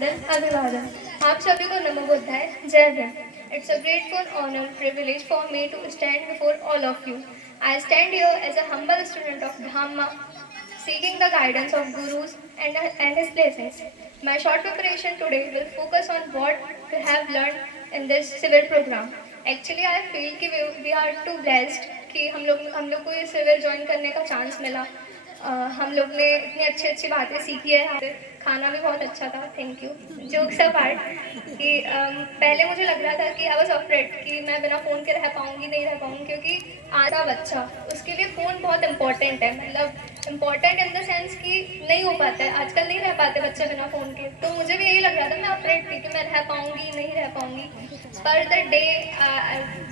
अभिवादन। आप सभी को नमो बुद्धाय, जय Hind. It's a grateful honor, privilege for me to stand before all of you. I stand here as a humble student of Dhamma, seeking the guidance of gurus and his blessings. My short preparation today will focus on what we have learned in this civil program. Actually, I feel कि we are too blessed कि हम लोग को ये civil join करने का chance मिला। हम लोग ने इतनी अच्छी अच्छी बातें सीखी है यहाँ पे। खाना भी बहुत अच्छा था, थैंक यू। जोक्स अपार्ट कि पहले मुझे लग रहा था कि आई वाज अफ्रेड कि मैं बिना फ़ोन के रह पाऊँगी नहीं रह पाऊँगी, क्योंकि आधा बच्चा उसके लिए फ़ोन बहुत इंपॉर्टेंट है। मतलब इम्पॉर्टेंट इन द सेंस कि नहीं हो पाता है, आजकल नहीं रह पाते बच्चे बिना फ़ोन के। तो मुझे भी यही लग रहा था, मैं अफ्रेड थी कि मैं रह पाऊँगी नहीं रह पाऊँगी। पर द डे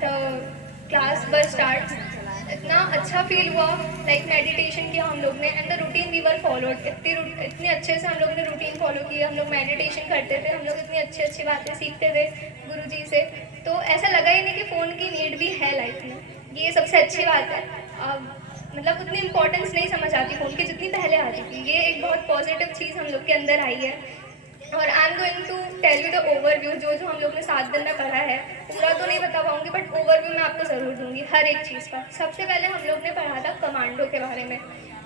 द क्लास बस स्टार्ट, इतना अच्छा फील हुआ। लाइक मेडिटेशन किया हम लोग ने and the routine we were followed. इतने अच्छे से हम लोग ने रूटीन फॉलो किया। हम लोग मेडिटेशन करते थे, हम लोग इतनी अच्छी अच्छी बातें सीखते थे गुरु जी से। तो ऐसा लगा ही नहीं कि फ़ोन की नीड भी है लाइफ में। ये सबसे अच्छी बात है। मतलब उतनी इंपॉर्टेंस नहीं समझ आती फ़ोन की जितनी पहले आती थी। ये एक बहुत पॉजिटिव चीज़ हम लोग के अंदर आई है। और I am going to tell you the overview. जो जो हम लोग ने 7 दिन में पढ़ा है, पूरा तो नहीं बता पाऊँगी, बट ओवरव्यू मैं आपको ज़रूर दूंगी हर एक चीज़ का। सबसे पहले हम लोग ने पढ़ा था कमांडो के बारे में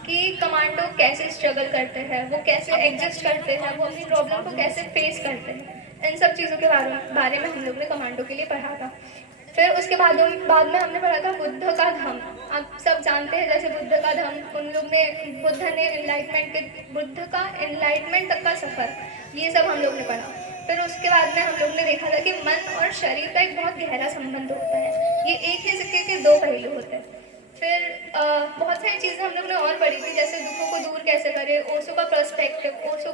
कि कमांडो कैसे स्ट्रगल करते हैं, वो कैसे एग्जिस्ट करते हैं, वो अपनी प्रॉब्लम को कैसे फेस करते हैं। इन सब चीज़ों के बारे में हम लोग ने कमांडो के लिए पढ़ा था। फिर उसके बाद में हमने पढ़ा था बुद्ध का धम्म। आप सब जानते हैं जैसे बुद्ध का धम्म, उन लोग ने बुद्ध का एनलाइटमेंट तक का सफ़र, ये सब हम लोग ने पढ़ा। फिर उसके बाद में हम लोग ने देखा था कि मन और शरीर का एक बहुत गहरा संबंध होता है। ये एक ही सिक्के के दो पहलू होते हैं। फिर बहुत सारी चीज़ें हम लोग ने और पढ़ी थी, जैसे दुखों को दूर कैसे करें, ओशो का पर्सपेक्टिव। ओशो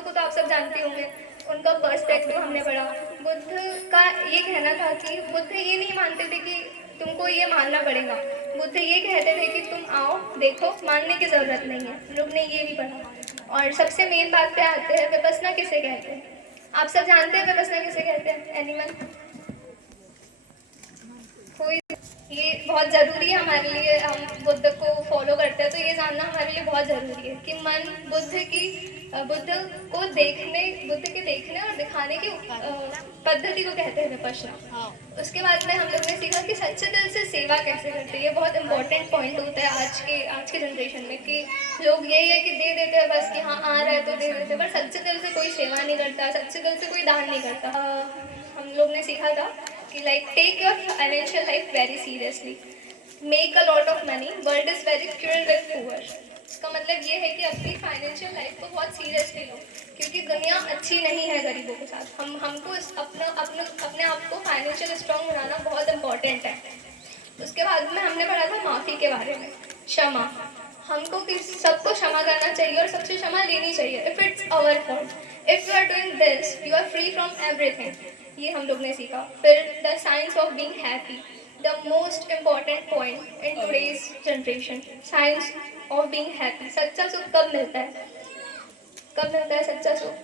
को तो आप सब जानते होंगे, उनका पर्सपेक्टिव हमने पढ़ा। बुद्ध का ये कहना था कि बुद्ध ये नहीं मानते थे कि तुमको ये मानना पड़ेगा। बुद्ध ये कहते थे कि तुम आओ, देखो, मानने की ज़रूरत नहीं है। हम लोग ने ये भी पढ़ा। और सबसे मेन बात पे आते हैं, विपस्सना किसे कहते हैं। आप सब जानते हैं विपस्सना किसे कहते हैं? एनिमल कोई? ये बहुत ज़रूरी है हमारे लिए। हम बुद्ध को फॉलो करते हैं तो ये जानना हमारे लिए बहुत ज़रूरी है कि मन बुद्ध के देखने और दिखाने की पद्धति को कहते हैं विपश्यना। उसके बाद में हम लोग ने सीखा कि सच्चे दिल से सेवा कैसे करते हैं। ये बहुत इंपॉर्टेंट पॉइंट होता है आज के जनरेशन में कि लोग यही है कि दे देते हैं बस कि हाँ आ रहा है तो दे देते हैं, पर सच्चे दिल से कोई सेवा नहीं करता, सच्चे दिल से कोई दान नहीं करता। हम लोग ने सीखा था कि like take your financial life very seriously, make a lot of money, world is very cruel with poor. इसका मतलब ये है कि अपनी फाइनेंशियल लाइफ को बहुत सीरियसली लो, क्योंकि दुनिया अच्छी नहीं है गरीबों के साथ। हमको अपने आप को फाइनेंशियल स्ट्रॉन्ग बनाना बहुत इंपॉर्टेंट है। उसके बाद में हमने पढ़ा था माफ़ी के बारे में, क्षमा। हमको सबको क्षमा करना चाहिए और सबसे क्षमा लेनी चाहिए। If it's our fault, if you are doing this, you are free from everything. ये हम लोग ने सीखा। फिर the science of being happy, the most important point in today's generation, science of being happy. सच्चा सुख कब मिलता है? कब मिलता है सच्चा सुख?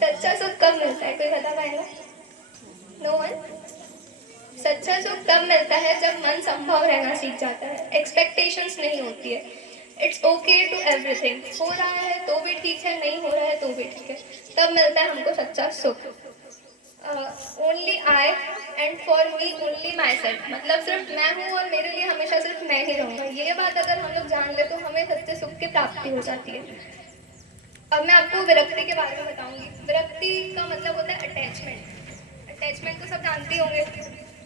सच्चा सुख कब मिलता है, कोई बता पाएगा? No one? सच्चा सुख तब मिलता है जब मन संभव रहना सीख जाता है, एक्सपेक्टेशंस नहीं होती है। It's okay to everything. हो रहा है तो भी ठीक है, नहीं हो रहा है तो भी ठीक है। तब मिलता है हमको सच्चा सुख। Only I and for me only my self, मतलब सिर्फ मैं हूँ और मेरे लिए हमेशा सिर्फ मैं ही रहूँगा। ये बात अगर हम लोग जान ले तो हमें सच्चे सुख की प्राप्ति हो जाती है। अब मैं आपको विरक्ति के बारे में बताऊंगी। विरक्ति का मतलब होता है अटैचमेंट। अटैचमेंट तो सब जानते होंगे,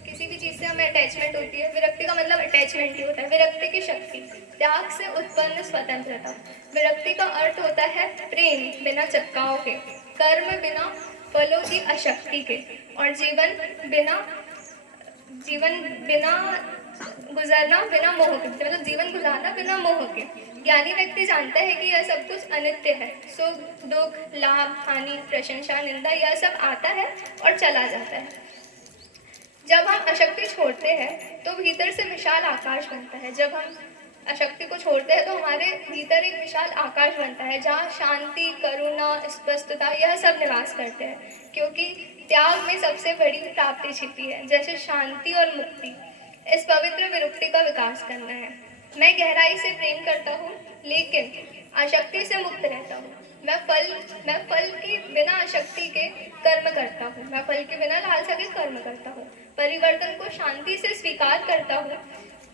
किसी भी चीज़ से हमें अटैचमेंट होती है। विरक्ति का मतलब अटैचमेंट ही होता है। विरक्ति की शक्ति, त्याग से उत्पन्न स्वतंत्रता। विरक्ति का अर्थ होता है प्रेम बिना चक्काओं के, कर्म बिना फलों की अशक्ति के, और जीवन बिना गुजरना बिना मोह के, मतलब जीवन गुजारना बिना मोह के। ज्ञानी व्यक्ति जानता है कि यह सब कुछ अनित्य है। सुख दुख, लाभ हानि, प्रशंसा निंदा, यह सब आता है और चला जाता है। जब हम अशक्ति छोड़ते हैं तो भीतर से विशाल आकाश बनता है। जब हम अशक्ति को छोड़ते हैं तो हमारे भीतर एक विशाल आकाश बनता है, जहाँ शांति, करुणा, स्पष्टता, यह सब निवास करते हैं। क्योंकि त्याग में सबसे बड़ी प्राप्ति छिपी है, जैसे शांति और मुक्ति। इस पवित्र विरुक्ति का विकास करना है। मैं गहराई से प्रेम करता हूँ लेकिन आसक्ति से मुक्त रहता हूँ। मैं फल की बिना शक्ति के कर्म करता हूँ। मैं फल के बिना लालसा के कर्म करता हूँ। परिवर्तन को शांति से स्वीकार करता हूँ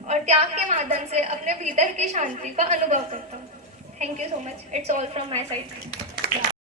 और त्याग के माध्यम से अपने भीतर की शांति का अनुभव करता हूँ। Thank you so much. It's all from my side.